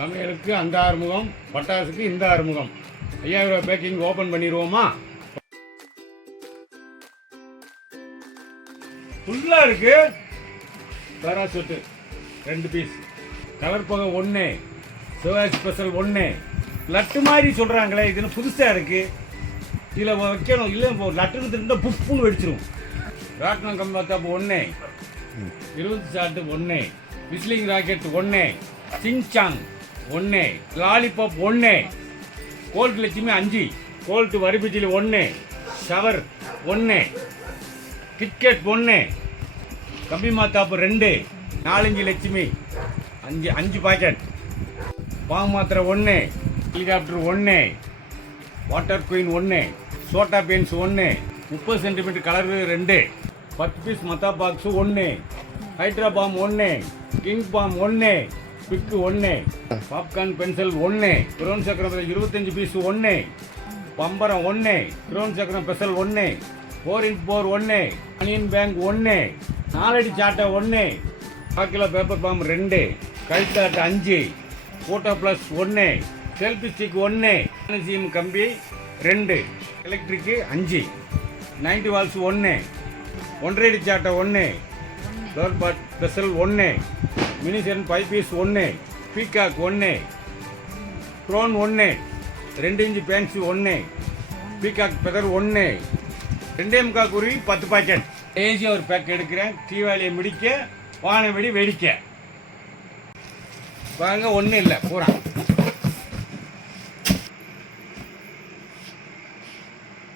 சமையலுக்கு அந்த ஆறுமுகம், பட்டாசுக்கு இந்த ஆறுமுகம். 5000 ரூபாய் பேக்கிங் ஓப்பன் பண்ணிடுவோமா? ஃபுல்லாக இருக்கு. பேராசூட்டு 2 பீஸ், கலர் புகை 1, சிவாஜி ஸ்பெஷல் 1. லட்டு மாதிரி சொல்கிறாங்களே, இதுன்னு புதுசாக இருக்குது. இதில் வைக்கணும், இல்லை இப்போ லட்டுன்னு இருந்தால் புப்புன்னு வெடிச்சிரும். ராட்னம் கம்பாத்தாப்பு 1, 20 shot 1, whistling rocket 1, singsong 1, lollipop 1, gold Lakshmi 5, gold வரிபிஜிலி 1, ஷவர் 1, கிட்கெட் 1, கம்பி மாத்தாப்பு 2, 4 லட்சுமி 5 பாக்கெட், பாம்பு மாத்திரை 1, ஹெலிகாப்டர் 1, வாட்டர் குயின் 1, சோட்டா பெயின்ஸ் 1, 30 சென்டிமீட்டர் கலர் 2, 10 பீஸ் மத்தா box 1, hydra bomb 1, king bomb 1, பிக்கு 1, பாப்கார்ன் பென்சில் 1, குரோன் சக்கரம் 25 பீஸ் 1, பம்பரம் 1, குரோன் சக்கரம் ஸ்பெஷல் 1, 4x4 1, அனியன் பேங்க் 1, 4 அடி சாட்டை 1, 1 கிலோ பேப்பர் பாம் 2, கழுத்தாட்டை 5, photo plus 1, selfie stick 1, C கம்பி 2, எலக்ட்ரிக்கு 5, 90 வால்ஸ் 1, 1 அடி சாட்டை 1, டோர் பாட் special 1, mini 5 piece 1, peacock 1, crown 1, 2 inch பேன்ஸ் 1, பீகாக் பெதர் 1, 2.25 குருவி 10 பாக்கெட். ஏசியாக ஒரு பேக் எடுக்கிறேன். தீபாவளியை முடிக்க, வான வெடி வெடிக்க. வாங்க, ஒன்றும் இல்லை பூரா.